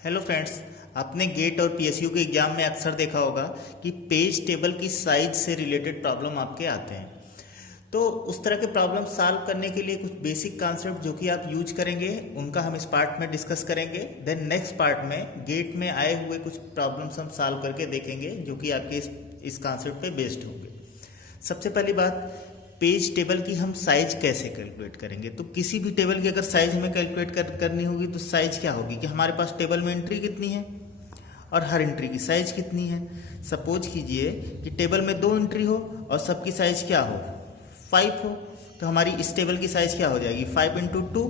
Hello friends, आपने gate और PSU के एग्जाम में अक्सर देखा होगा कि पेज टेबल की साइज से रिलेटेड प्रॉब्लम आपके आते हैं। तो उस तरह के प्रॉब्लम सॉल्व करने के लिए कुछ बेसिक कॉन्सेप्ट जो कि आप यूज करेंगे उनका हम इस पार्ट में डिस्कस करेंगे। देन नेक्स्ट पार्ट में गेट में आए हुए कुछ प्रॉब्लम्स हम सॉल्व करके देखेंगे जो कि आपके इस कॉन्सेप्ट पे बेस्ड होंगे। सबसे पहली बात, पेज टेबल की हम साइज कैसे कैलकुलेट करेंगे। तो किसी भी टेबल की अगर साइज हमें कैलकुलेट करनी होगी तो साइज क्या होगी कि हमारे पास टेबल में एंट्री कितनी है और हर एंट्री की साइज कितनी है। सपोज कीजिए कि टेबल में 2 एंट्री हो और सबकी साइज क्या हो, 5 हो, तो हमारी इस टेबल की साइज क्या हो जाएगी, 5 × 2।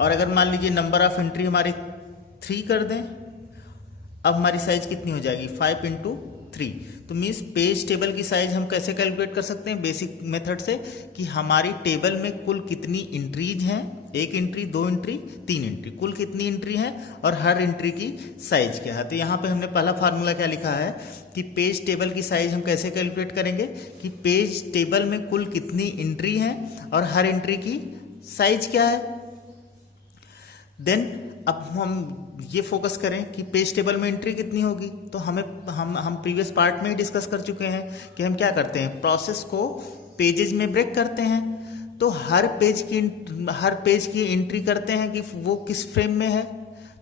और अगर मान लीजिए नंबर ऑफ एंट्री हमारे 3 कर दें, अब हमारी साइज कितनी हो जाएगी, 5 × 3। तो मीन्स पेज टेबल की साइज हम कैसे कैलकुलेट कर सकते हैं बेसिक मेथड से कि हमारी टेबल में कुल कितनी एंट्रीज हैं, 1 एंट्री, 2 एंट्री, 3 एंट्री, कुल कितनी एंट्री हैं और हर एंट्री की साइज क्या है। तो यहाँ पे हमने पहला फार्मूला क्या लिखा है कि पेज टेबल की साइज हम कैसे कैलकुलेट करेंगे कि पेज टेबल में कुल कितनी एंट्री हैं और हर एंट्री की साइज क्या है। देन अब हम ये फोकस करें कि पेज टेबल में एंट्री कितनी होगी। तो हम प्रीवियस पार्ट में ही डिस्कस कर चुके हैं कि हम क्या करते हैं, प्रोसेस को पेजेस में ब्रेक करते हैं। तो हर पेज की एंट्री करते हैं कि वो किस फ्रेम में है।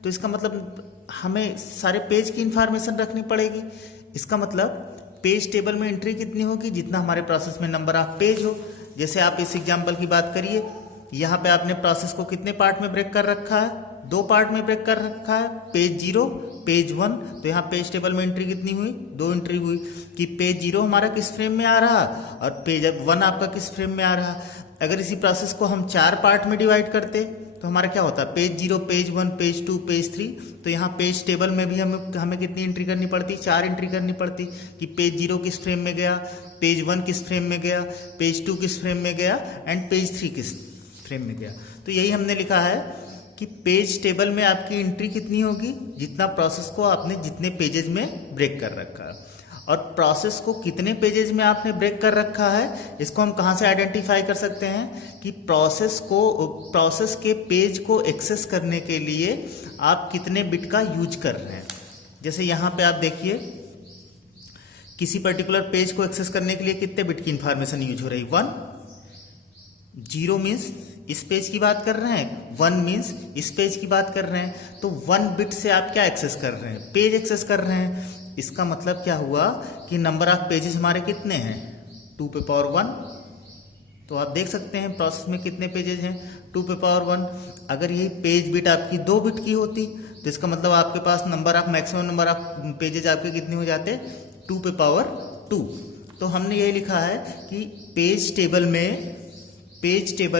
तो इसका मतलब हमें सारे पेज की इंफॉर्मेशन रखनी पड़ेगी। इसका मतलब पेज टेबल में एंट्री कितनी होगी, जितना हमारे प्रोसेस में नंबर ऑफ पेज हो। जैसे आप इस एग्जाम्पल की बात करिए, यहाँ पे आपने प्रोसेस को कितने पार्ट में ब्रेक कर रखा है, 2 पार्ट में ब्रेक कर रखा है, पेज 0, पेज 1। तो यहाँ पेज टेबल में एंट्री कितनी हुई, 2 एंट्री हुई कि पेज 0 हमारा किस फ्रेम में आ रहा और पेज 1 आपका किस फ्रेम में आ रहा। अगर इसी प्रोसेस को हम 4 पार्ट में डिवाइड करते तो हमारा क्या होता, पेज 0, पेज 1, पेज 2, पेज 3। तो यहाँ पेज टेबल में भी हमें कितनी एंट्री करनी पड़ती, 4 एंट्री करनी पड़ती कि पेज 0 किस फ्रेम में गया, पेज 1 किस फ्रेम में गया, पेज 2 किस फ्रेम में गया एंड पेज 3 किस फ्रेम में गया। तो यही हमने लिखा है कि पेज टेबल में आपकी एंट्री कितनी होगी, जितना प्रोसेस को आपने जितने पेजेस में ब्रेक कर रखा है। और प्रोसेस को कितने पेजेस में आपने ब्रेक कर रखा है, इसको हम कहाँ से आइडेंटिफाई कर सकते हैं कि प्रोसेस के पेज को एक्सेस करने के लिए आप कितने बिट का यूज कर रहे हैं। जैसे यहाँ पे आप देखिए, किसी पर्टिकुलर पेज को एक्सेस करने के लिए कितने बिट की इंफॉर्मेशन यूज हो रही, 1। 0 मीन्स इस पेज की बात कर रहे हैं, 1 मीन्स इस पेज की बात कर रहे हैं। तो 1 बिट से आप क्या एक्सेस कर रहे हैं, पेज एक्सेस कर रहे हैं। इसका मतलब क्या हुआ कि नंबर ऑफ पेजेस हमारे कितने हैं, 2⁻1। तो आप देख सकते हैं प्रोसेस में कितने पेजेस हैं, 2⁻1। अगर यही पेज बिट आपकी 2 बिट की होती तो इसका मतलब आपके पास मैक्सिमम नंबर ऑफ पेजेस आपके कितने हो जाते, 2⁻2। तो हमने यही लिखा है कि पेज टेबल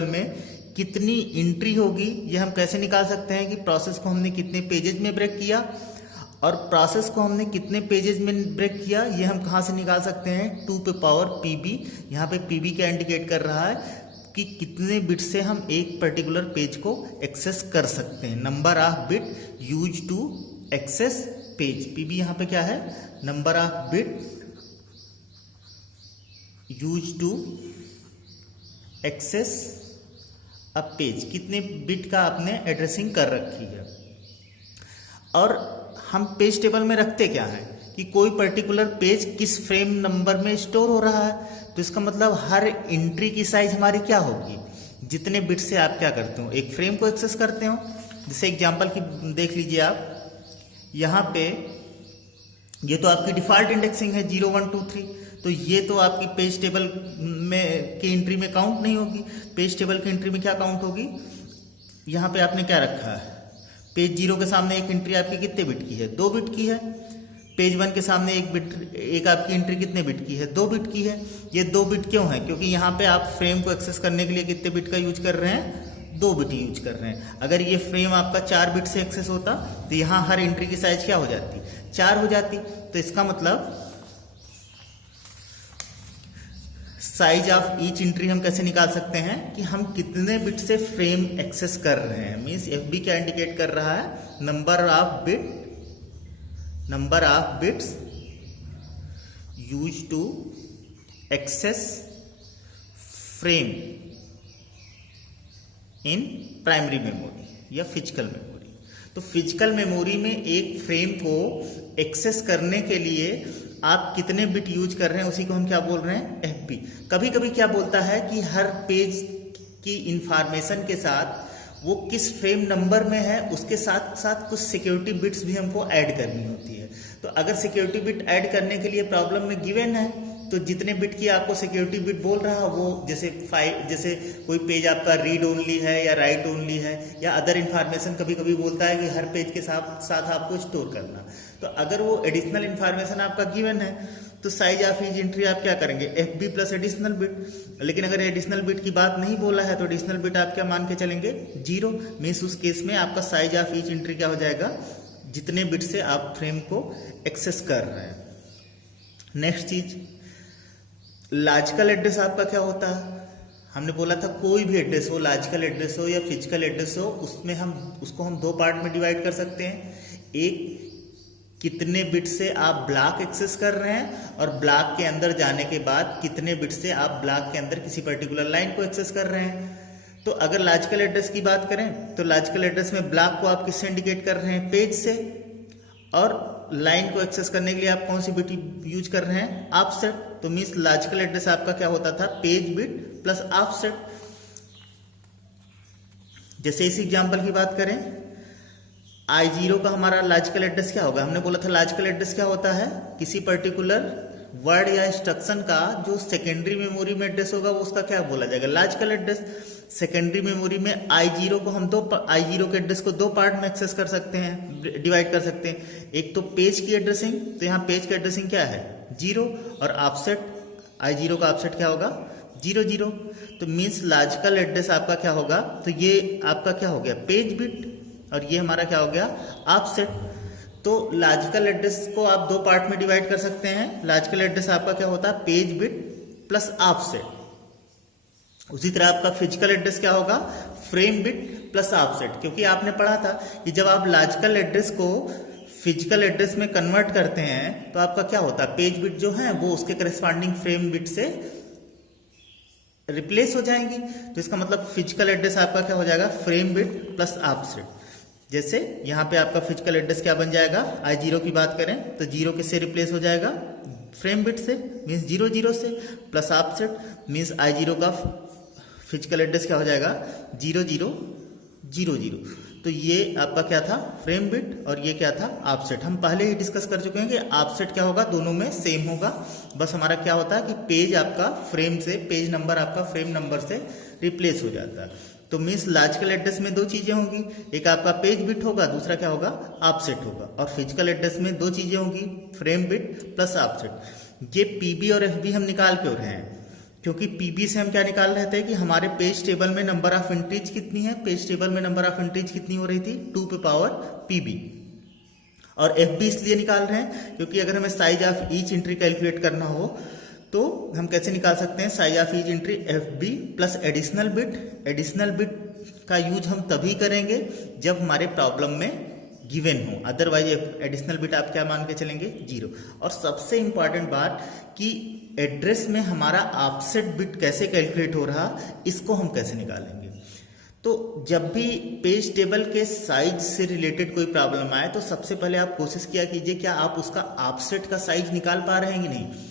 में कितनी एंट्री होगी, ये हम कैसे निकाल सकते हैं कि प्रोसेस को हमने कितने पेजेस में ब्रेक किया और प्रोसेस को हमने कितने पेजेस में ब्रेक किया, ये हम कहाँ से निकाल सकते हैं, 2⁻pb। यहाँ पे pb क्या इंडिकेट कर रहा है कि कितने बिट से हम एक पर्टिकुलर पेज को एक्सेस कर सकते हैं, number of bit use to access page. pb यहाँ पे क्या है, number of bit use to access a page, कितने बिट का आपने एड्रेसिंग कर रखी है। और हम पेज टेबल में रखते क्या है कि कोई पर्टिकुलर पेज किस फ्रेम नंबर में स्टोर हो रहा है। तो इसका मतलब हर एंट्री की साइज हमारी क्या होगी, जितने बिट से आप क्या करते हो, एक फ्रेम को एक्सेस करते हो। जैसे एग्जांपल की देख लीजिए आप, यहाँ पे ये तो आपकी डिफॉल्ट इंडेक्सिंग है 0 1 2 3। तो ये तो आपकी पेज टेबल में की एंट्री में काउंट नहीं होगी। पेज टेबल की एंट्री में क्या काउंट होगी, यहाँ पे आपने क्या रखा है, पेज 0 के सामने एक एंट्री आपकी कितने बिट की है, 2 बिट की है। पेज 1 के सामने एक आपकी एंट्री कितने बिट की है, 2 बिट की है। ये 2 बिट क्यों है, क्योंकि यहाँ पे आप फ्रेम को एक्सेस करने के लिए कितने बिट का यूज कर रहे हैं, 2 बिट यूज कर रहे हैं। अगर ये फ्रेम आपका 4 बिट से एक्सेस होता तो यहाँ हर एंट्री की साइज क्या हो जाती, 4 हो जाती। तो इसका मतलब साइज ऑफ ईच एंट्री हम कैसे निकाल सकते हैं कि हम कितने बिट से फ्रेम एक्सेस कर रहे हैं। मीन्स FB क्या इंडिकेट कर रहा है, number of bits use to access frame in primary memory या फिजिकल मेमोरी। तो फिजिकल मेमोरी में एक फ्रेम को एक्सेस करने के लिए आप कितने बिट यूज कर रहे हैं उसी को हम क्या बोल रहे हैं, एफबी। कभी कभी क्या बोलता है कि हर पेज की इंफॉर्मेशन के साथ वो किस फ्रेम नंबर में है उसके साथ साथ कुछ सिक्योरिटी बिट्स भी हमको ऐड करनी होती है। तो अगर सिक्योरिटी बिट ऐड करने के लिए प्रॉब्लम में गिवन है तो जितने बिट की आपको सिक्योरिटी बिट बोल रहा है वो जैसे कोई पेज आपका रीड ओनली है या राइट ओनली है या अदर इन्फॉर्मेशन कभी कभी बोलता है कि हर पेज के साथ साथ आपको स्टोर करना। तो अगर वो एडिशनल इन्फॉर्मेशन आपका गिवन है तो साइज ऑफ ईच एंट्री आप क्या करेंगे, F B plus additional bit. लेकिन अगर एडिशनल बिट की बात नहीं बोला है तो एडिशनल बिट आप क्या मान के चलेंगे, 0। मीन्स उस केस में आपका साइज ऑफ ईच एंट्री क्या हो जाएगा, जितने बिट से आप फ्रेम को एक्सेस कर रहे हैं। नेक्स्ट चीज, लॉजिकल एड्रेस आपका क्या होता है। हमने बोला था कोई भी एड्रेस हो, लॉजिकल एड्रेस हो या फिजिकल एड्रेस हो, उसमें हम उसको दो पार्ट में डिवाइड कर सकते हैं। एक, कितने बिट से आप ब्लॉक एक्सेस कर रहे हैं, और ब्लॉक के अंदर जाने के बाद कितने बिट से आप ब्लॉक के अंदर किसी पर्टिकुलर लाइन को एक्सेस कर रहे हैं। तो अगर लॉजिकल एड्रेस की बात करें तो लॉजिकल एड्रेस में ब्लॉक को आप किससे इंडिकेट कर रहे हैं, पेज से, और लाइन को एक्सेस करने के लिए आप कौन सी बिट यूज कर रहे हैं, ऑफसेट। तो मीन्स लॉजिकल एड्रेस आपका क्या होता था, पेज बिट प्लस ऑफसेट। जैसे इस एग्जांपल की बात करें, I0 का हमारा लॉजिकल एड्रेस क्या होगा, हमने बोला था लॉजिकल एड्रेस क्या होता है, किसी पर्टिकुलर वर्ड या इंस्ट्रक्शन का जो सेकेंडरी मेमोरी में एड्रेस होगा वो उसका क्या बोला जाएगा, लॉजिकल एड्रेस। सेकेंडरी मेमोरी में I0 को हम I0 के एड्रेस को दो पार्ट में एक्सेस कर सकते हैं, डिवाइड कर सकते हैं। एक तो पेज की एड्रेसिंग, तो यहाँ पेज की एड्रेसिंग क्या है, 0, और ऑफसेट I0 का ऑफसेट क्या होगा, 0 0। तो मीन्स लॉजिकल एड्रेस आपका क्या होगा, तो ये आपका क्या हो गया, पेज बिट, और ये हमारा क्या हो गया, ऑफसेट। तो लॉजिकल एड्रेस को आप दो पार्ट में डिवाइड कर सकते हैं। लॉजिकल एड्रेस आपका क्या होता है, पेज बिट प्लस ऑफसेट। उसी तरह आपका फिजिकल एड्रेस क्या होगा, फ्रेम बिट प्लस ऑफसेट। क्योंकि आपने पढ़ा था कि जब आप लॉजिकल एड्रेस को फिजिकल एड्रेस में कन्वर्ट करते हैं तो आपका क्या होता है, पेज बिट जो है वो उसके करस्पॉन्डिंग फ्रेम बिट से रिप्लेस हो जाएंगी। तो इसका मतलब फिजिकल एड्रेस आपका क्या हो जाएगा, फ्रेम बिट प्लस ऑफसेट। जैसे यहाँ पे आपका फिजिकल एड्रेस क्या बन जाएगा, I0 की बात करें तो 0 किससे रिप्लेस हो जाएगा, फ्रेम बिट से, मीन्स 0 0 से, प्लस ऑफसेट, मीन्स I0 का फिजिकल एड्रेस क्या हो जाएगा, 0 0 0 0। तो ये आपका क्या था, फ्रेम बिट, और ये क्या था, ऑफसेट। हम पहले ही डिस्कस कर चुके हैं कि ऑफसेट क्या होगा, दोनों में सेम होगा। बस हमारा क्या होता है कि पेज आपका फ्रेम से, पेज नंबर आपका फ्रेम नंबर से रिप्लेस हो जाता है। तो मीन्स लॉजिकल एड्रेस में दो चीजें होंगी, एक आपका पेज बिट होगा, दूसरा क्या होगा, ऑफसेट होगा। और फिजिकल एड्रेस में दो चीजें होंगी, फ्रेम बिट प्लस ऑफसेट। ये पीबी और एफबी हम निकाल क्यों रहे हैं, क्योंकि पीबी से हम क्या निकाल रहे थे कि हमारे पेज टेबल में नंबर ऑफ एंट्रीज कितनी है, पेज टेबल में नंबर ऑफ एंट्रीज कितनी हो रही थी, 2 पे पावर पीबी। और एफबी इसलिए निकाल रहे हैं क्योंकि अगर हमें size of each entry calculate करना हो तो हम कैसे निकाल सकते हैं, size of each entry F B plus additional bit. Additional bit का यूज हम तभी करेंगे जब हमारे प्रॉब्लम में गिवन हो, अदरवाइज एडिशनल बिट आप क्या मान के चलेंगे, 0। और सबसे इंपॉर्टेंट बात कि एड्रेस में हमारा ऑफसेट बिट कैसे कैलकुलेट हो रहा, इसको हम कैसे निकालेंगे। तो जब भी पेज टेबल के साइज से रिलेटेड कोई प्रॉब्लम आए तो सबसे पहले आप कोशिश किया कीजिए क्या आप उसका ऑफसेट का साइज निकाल पा रहे हैं कि नहीं।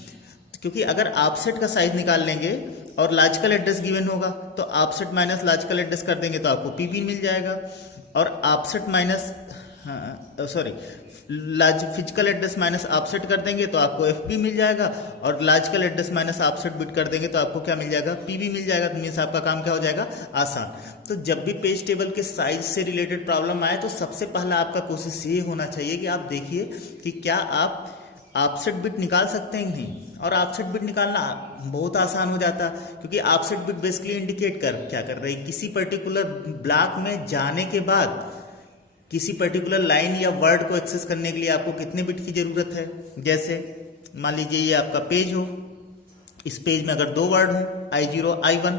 क्योंकि अगर ऑफसेट का साइज निकाल लेंगे और लॉजिकल एड्रेस गिवन होगा तो ऑफसेट माइनस लॉजिकल एड्रेस कर देंगे तो आपको पीबी मिल जाएगा, और offset minus physical address minus offset कर देंगे तो आपको एफबी मिल जाएगा, और logical address minus offset bit कर देंगे तो आपको क्या मिल जाएगा, पीबी मिल जाएगा। तो मीन्स आपका काम क्या हो जाएगा, आसान। तो जब भी पेज टेबल के साइज से रिलेटेड प्रॉब्लम आए तो सबसे पहला आपका कोशिश ये होना चाहिए कि आप देखिए कि क्या आप ऑफसेट बिट निकाल सकते हैं कि नहीं। और ऑफसेट बिट निकालना बहुत आसान हो जाता है क्योंकि ऑफसेट बिट बेसिकली इंडिकेट क्या कर रही है, किसी पर्टिकुलर ब्लॉक में जाने के बाद किसी पर्टिकुलर लाइन या वर्ड को एक्सेस करने के लिए आपको कितने बिट की जरूरत है। जैसे मान लीजिए ये आपका पेज हो, इस पेज में अगर दो वर्ड हो I0 I1,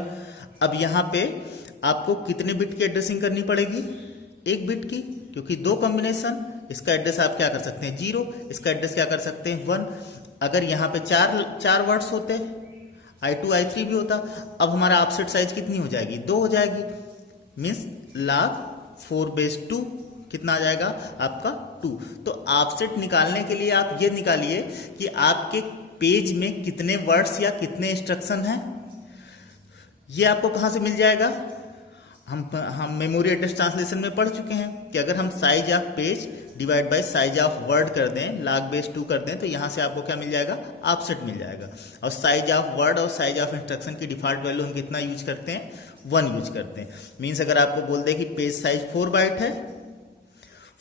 अब यहाँ पे आपको कितने बिट की एड्रेसिंग करनी पड़ेगी, 1 बिट की, क्योंकि दो कॉम्बिनेशन, इसका एड्रेस आप क्या कर सकते हैं 0, इसका एड्रेस क्या कर सकते हैं 1। अगर यहाँ पे चार वर्ड्स होते I2 I3 भी होता, अब हमारा ऑफसेट साइज कितनी हो जाएगी, 2 हो जाएगी। मीन्स log 4/2 कितना आ जाएगा आपका 2। तो ऑफसेट निकालने के लिए आप ये निकालिए कि आपके पेज में कितने वर्ड्स या कितने इंस्ट्रक्शन हैं। ये आपको कहाँ से मिल जाएगा? हम मेमोरी एड्रेस ट्रांसलेशन में पढ़ चुके हैं कि अगर हम size of page divide by size of word कर दें, log बेस 2 कर दें, तो यहाँ से आपको क्या मिल जाएगा? ऑफसेट मिल जाएगा। और साइज ऑफ वर्ड और साइज ऑफ इंस्ट्रक्शन की डिफॉल्ट वैल्यू हम कितना यूज करते हैं? 1 यूज करते हैं। मीन्स अगर आपको बोल दे कि पेज साइज 4 बाइट है,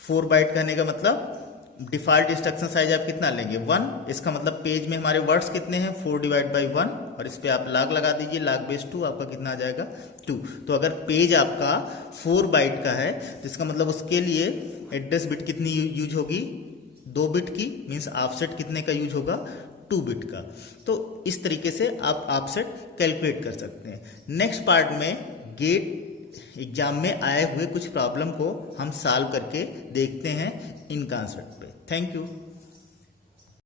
4 बाइट कहने का मतलब डिफॉल्ट इंस्ट्रक्शन साइज आप कितना लेंगे? 1। इसका मतलब पेज में हमारे वर्ड्स कितने हैं? 4 डिवाइड बाई 1, और इस पे आप log लगा दीजिए, log बेस 2, आपका कितना आ जाएगा? 2। तो अगर पेज आपका 4 बाइट का है तो इसका मतलब उसके लिए एड्रेस बिट कितनी यूज होगी? 2 बिट की। मीन्स ऑफसेट कितने का यूज होगा? 2 बिट का। तो इस तरीके से आप ऑफसेट कैलकुलेट कर सकते हैं। नेक्स्ट पार्ट में गेट एग्जाम में आए हुए कुछ प्रॉब्लम को हम सॉल्व करके देखते हैं इन कॉन्सेप्ट पे। Thank you.